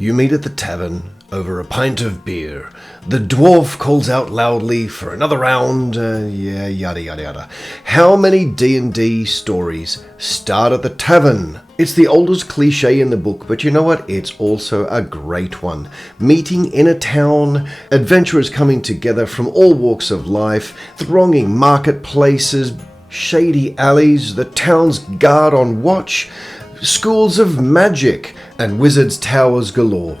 You meet at the tavern over a pint of beer. The dwarf calls out loudly for another round, yada yada yada. How many D&D stories start at the tavern? It's the oldest cliche in the book, but you know what? It's also a great one. Meeting in a town, adventurers coming together from all walks of life, thronging marketplaces, shady alleys, the town's guard on watch, schools of magic, and wizards' towers galore.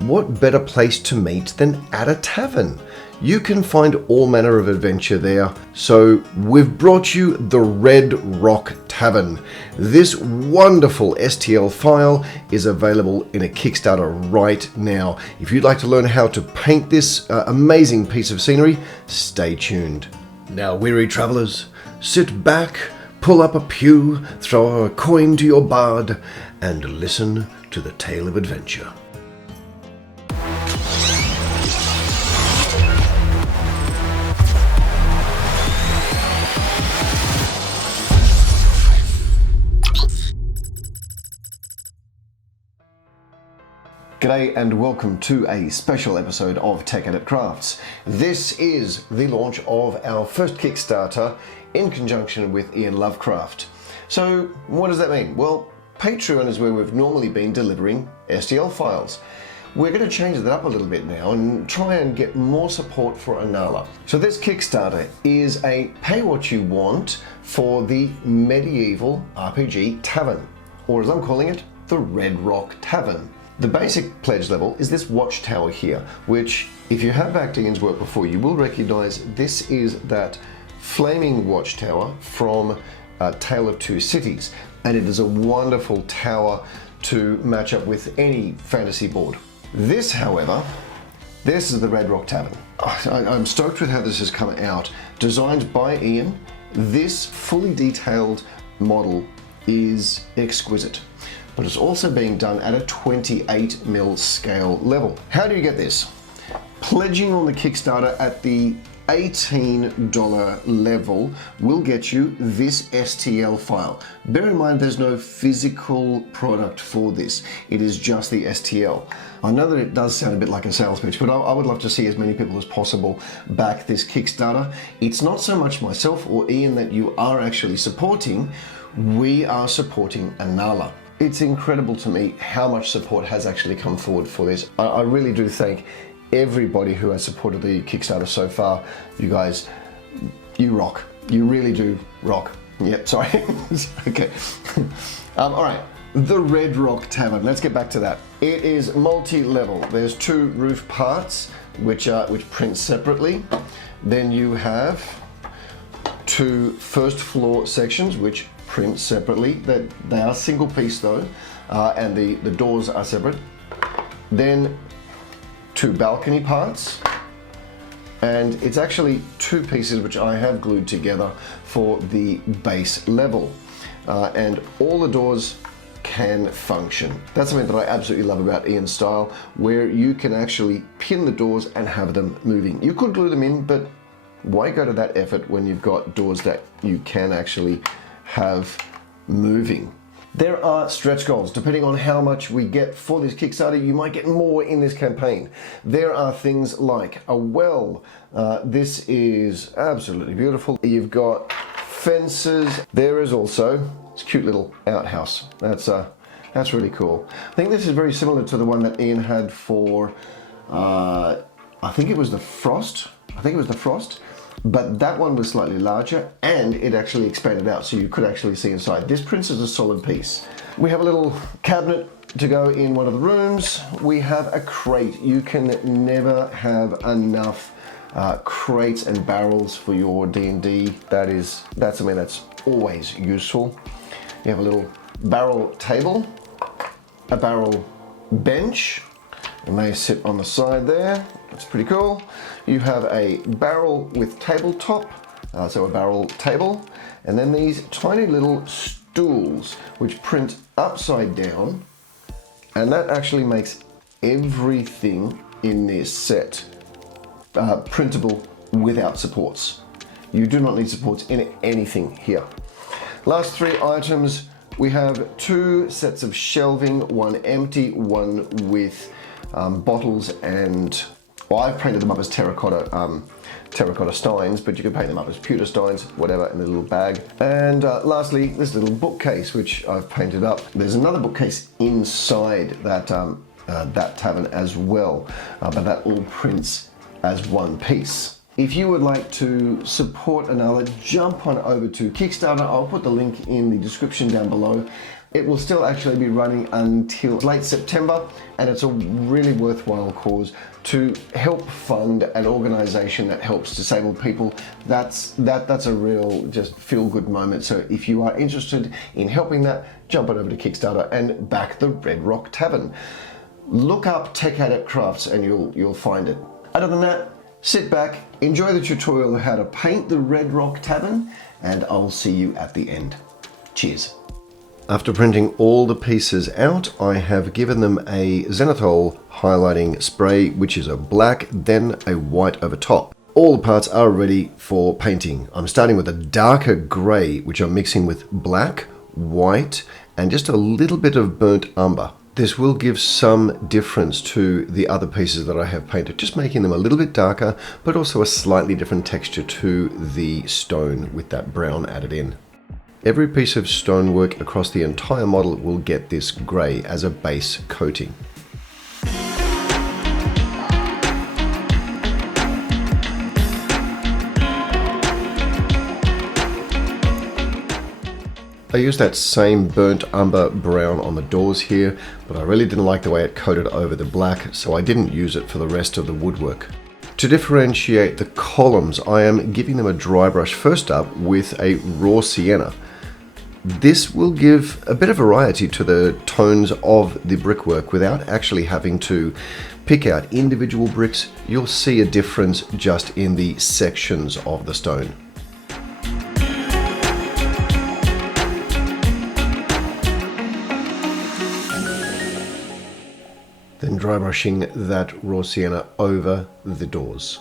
What better place to meet than at a tavern? You can find all manner of adventure there. So we've brought you the Red Roc Tavern. This wonderful STL file is available in a Kickstarter right now. If you'd like to learn how to paint this amazing piece of scenery, stay tuned. Now, weary travelers, sit back, pull up a pew, throw a coin to your bard, and listen to the tale of adventure. G'day and welcome to a special episode of Tech Edit Crafts. This is the launch of our first Kickstarter in conjunction with Iain Lovecraft. So what does that mean? Well, Patreon is where we've normally been delivering STL files. We're going to change that up a little bit now and try and get more support for Anala. So this Kickstarter is a pay what you want for the medieval RPG tavern, or as I'm calling it, the Red Roc Tavern. The basic pledge level is this watchtower here, which if you have backed Ian's work before, you will recognize this is that flaming watchtower from Tale of Two Cities, and it is a wonderful tower to match up with any fantasy board. This, however, this is the Red Roc Tavern. I'm stoked with how this has come out. Designed by Ian, this fully detailed model is exquisite, but it's also being done at a 28mm scale level. How do you get this? Pledging on the Kickstarter at the $18 level will get you this STL file. Bear in mind there's no physical product for this. It is just the STL. I know that it does sound a bit like a sales pitch, but I would love to see as many people as possible back this Kickstarter. It's not so much myself or Ian that you are actually supporting. We are supporting Anala. It's incredible to me how much support has actually come forward for this. I really do thank everybody who has supported the Kickstarter so far. You guys, you rock. You really do rock. Yep, sorry. Okay. All right, the Red Roc Tavern. Let's get back to that. It is multi-level. There's two roof parts which print separately. Then you have two first floor sections which print separately. They are single piece though, and the doors are separate. Then two balcony parts, and it's actually two pieces which I have glued together for the base level, and all the doors can function. That's something that I absolutely love about Ian's style, where you can actually pin the doors and have them moving. You could glue them in, but why go to that effort when you've got doors that you can actually have moving? There are stretch goals. Depending on how much we get for this Kickstarter, you might get more in this campaign. There are things like a well. This is absolutely beautiful. You've got fences. There is also this cute little outhouse. That's really cool. I think this is very similar to the one that Ian had for, I think it was the Frost. But that one was slightly larger and it actually expanded out so you could actually see inside. This prints as a solid piece. We have a little cabinet to go in one of the rooms. We have a crate. You can never have enough crates and barrels for your D&D. That's something that's always useful. You have a little barrel table, a barrel bench, and they sit on the side there. That's pretty cool. You have a barrel with tabletop, so a barrel table, and then these tiny little stools which print upside down, and that actually makes everything in this set printable without supports. You do not need supports in anything here. Last three items We have two sets of shelving, one empty, one with bottles and, well, I've painted them up as terracotta steins, but you can paint them up as pewter steins, whatever, in a little bag. And lastly, this little bookcase, which I've painted up. There's another bookcase inside that, that tavern as well, but that all prints as one piece. If you would like to support another, jump on over to Kickstarter. I'll put the link in the description down below. It will still actually be running until late September, and it's a really worthwhile cause to help fund an organization that helps disabled people. That's a real just feel-good moment. So if you are interested in helping that, jump on over to Kickstarter and back the Red Roc Tavern. Look up Tech Addict Crafts and you'll find it. Other than that, sit back, enjoy the tutorial on how to paint the Red Roc Tavern, and I'll see you at the end. Cheers. After printing all the pieces out, I have given them a Zenithal highlighting spray, which is a black, then a white over top. All the parts are ready for painting. I'm starting with a darker grey, which I'm mixing with black, white, and just a little bit of burnt umber. This will give some difference to the other pieces that I have painted, just making them a little bit darker, but also a slightly different texture to the stone with that brown added in. Every piece of stonework across the entire model will get this grey as a base coating. I used that same burnt umber brown on the doors here, but I really didn't like the way it coated over the black, so I didn't use it for the rest of the woodwork. To differentiate the columns, I am giving them a dry brush first up with a raw sienna. This will give a bit of variety to the tones of the brickwork without actually having to pick out individual bricks. You'll see a difference just in the sections of the stone. Then dry brushing that raw sienna over the doors.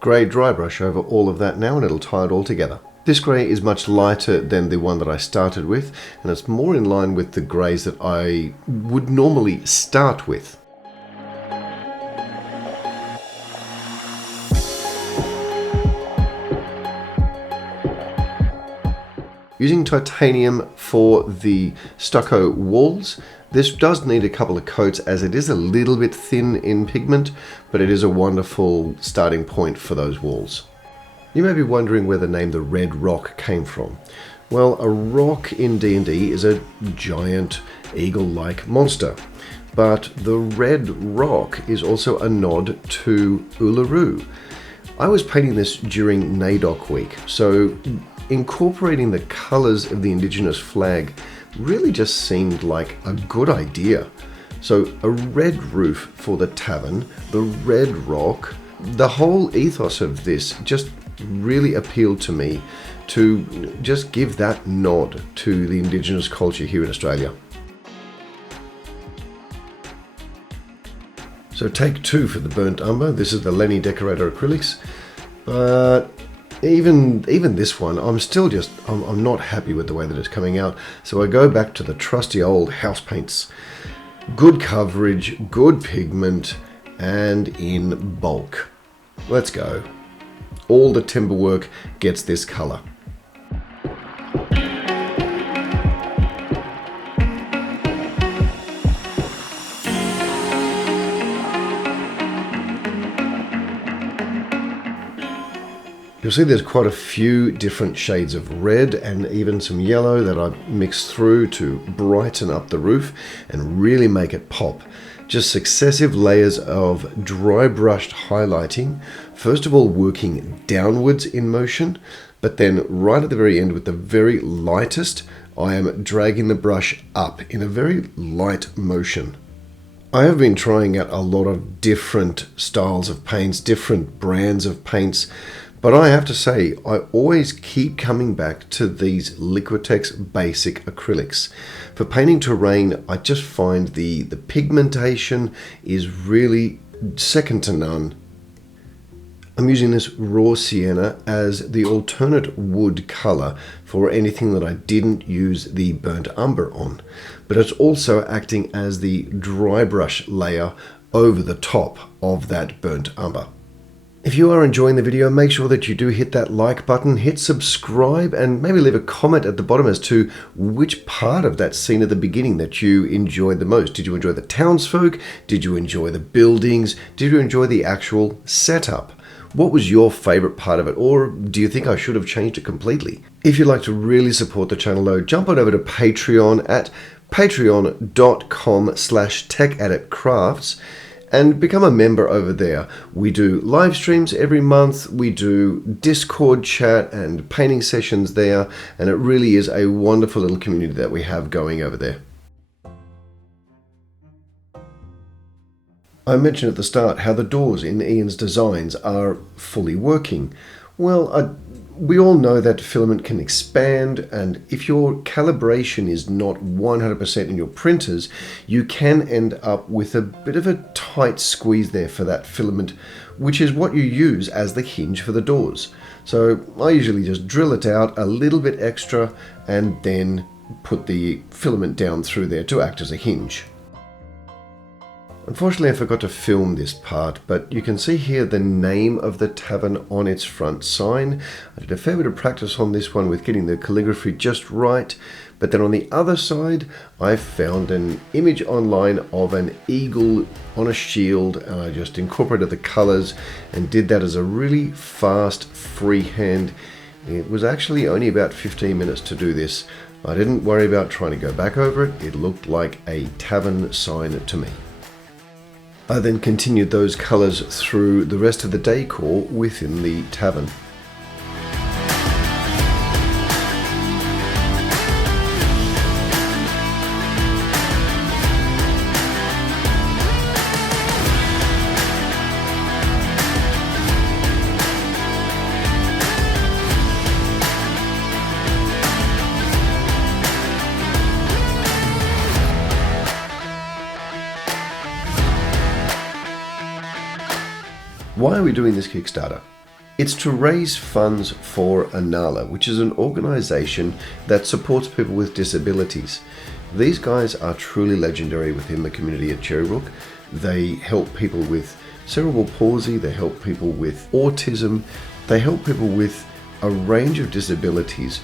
Grey dry brush over all of that now, and it'll tie it all together. This grey is much lighter than the one that I started with, and it's more in line with the greys that I would normally start with. Using titanium for the stucco walls, this does need a couple of coats as it is a little bit thin in pigment, but it is a wonderful starting point for those walls. You may be wondering where the name the Red Roc came from. Well, a rock in D&D is a giant eagle-like monster, but the Red Roc is also a nod to Uluru. I was painting this during NAIDOC week, so incorporating the colours of the Indigenous flag really just seemed like a good idea. So a red roof for the tavern, the Red Roc, the whole ethos of this just really appealed to me to just give that nod to the Indigenous culture here in Australia. So take two for the burnt umber. This is the Leni Decorator Acrylics, but even this one, I'm not happy with the way that it's coming out. So I go back to the trusty old house paints. Good coverage, good pigment, and in bulk. Let's go. All the timber work gets this colour. You'll see there's quite a few different shades of red and even some yellow that I mixed through to brighten up the roof and really make it pop. Just successive layers of dry brushed highlighting, first of all working downwards in motion, but then right at the very end with the very lightest, I am dragging the brush up in a very light motion. I have been trying out a lot of different styles of paints, different brands of paints, but I have to say, I always keep coming back to these Liquitex basic acrylics. For painting terrain, I just find the pigmentation is really second to none. I'm using this raw sienna as the alternate wood color for anything that I didn't use the burnt umber on, but it's also acting as the dry brush layer over the top of that burnt umber. If you are enjoying the video, make sure that you do hit that like button, hit subscribe, and maybe leave a comment at the bottom as to which part of that scene at the beginning that you enjoyed the most. Did you enjoy the townsfolk? Did you enjoy the buildings? Did you enjoy the actual setup? What was your favorite part of it? Or do you think I should have changed it completely? If you'd like to really support the channel though, jump on over to Patreon at patreon.com/TechAdeptCrafts and become a member over there. We do live streams every month, we do Discord chat and painting sessions there, and it really is a wonderful little community that we have going over there. I mentioned at the start how the doors in Iain's designs are fully working. Well, we all know that filament can expand, and if your calibration is not 100% in your printers, you can end up with a bit of a tight squeeze there for that filament, which is what you use as the hinge for the doors. So I usually just drill it out a little bit extra and then put the filament down through there to act as a hinge. Unfortunately, I forgot to film this part, but you can see here the name of the tavern on its front sign. I did a fair bit of practice on this one with getting the calligraphy just right, but then on the other side, I found an image online of an eagle on a shield, and I just incorporated the colors and did that as a really fast freehand. It was actually only about 15 minutes to do this. I didn't worry about trying to go back over it. It looked like a tavern sign to me. I then continued those colours through the rest of the decor within the tavern. Why are we doing this Kickstarter? It's to raise funds for Anala, which is an organisation that supports people with disabilities. These guys are truly legendary within the community at Cherry Roc. They help people with cerebral palsy, they help people with autism, they help people with a range of disabilities,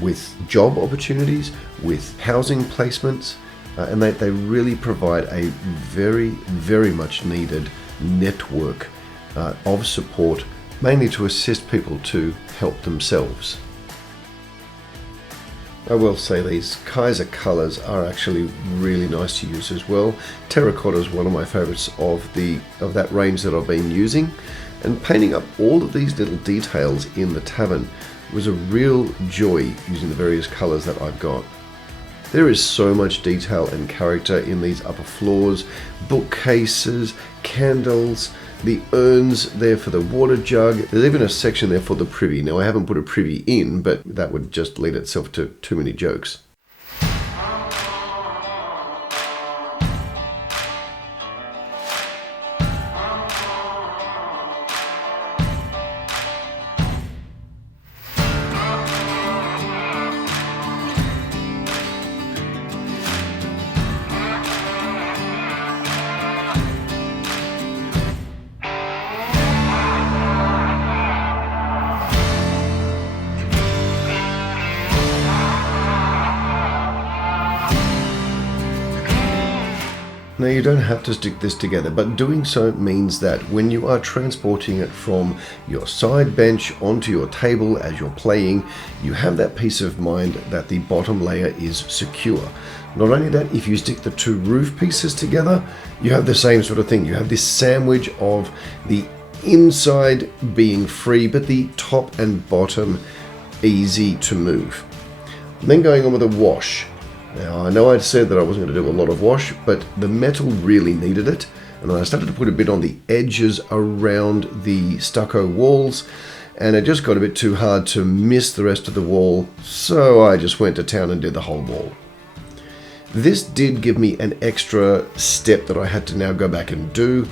with job opportunities, with housing placements, and they really provide a very, very much needed network of support, mainly to assist people to help themselves. I will say these Kaiser colours are actually really nice to use as well. Terracotta is one of my favourites of that range that I've been using, and painting up all of these little details in the tavern was a real joy using the various colours that I've got. There is so much detail and character in these upper floors, bookcases, candles, the urns there for the water jug. There's even a section there for the privy. Now I haven't put a privy in, but that would just lead itself to too many jokes. Now you don't have to stick this together, but doing so means that when you are transporting it from your side bench onto your table as you're playing, you have that peace of mind that the bottom layer is secure. Not only that, if you stick the two roof pieces together, you have the same sort of thing. You have this sandwich of the inside being free, but the top and bottom easy to move. And then going on with a wash. Now I know I'd said that I wasn't going to do a lot of wash, but the metal really needed it, and I started to put a bit on the edges around the stucco walls, and it just got a bit too hard to miss the rest of the wall, so I just went to town and did the whole wall. This did give me an extra step that I had to now go back and do.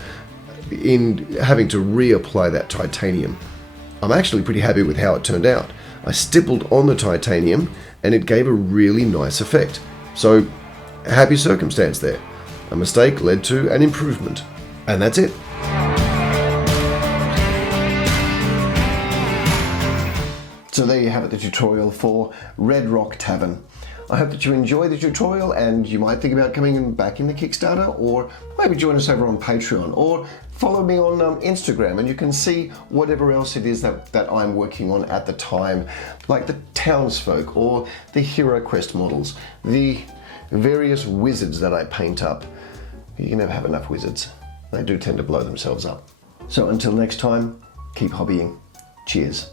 in having to reapply that titanium. I'm actually pretty happy with how it turned out. I stippled on the titanium and it gave a really nice effect. So, happy circumstance there. A mistake led to an improvement. And that's it. So there you have it, the tutorial for Red Roc Tavern. I hope that you enjoy the tutorial and you might think about coming back in the Kickstarter, or maybe join us over on Patreon, or follow me on Instagram and you can see whatever else it is that I'm working on at the time, like the townsfolk or the Hero Quest models, the various wizards that I paint up. You can never have enough wizards. They do tend to blow themselves up. So until next time, keep hobbying. Cheers.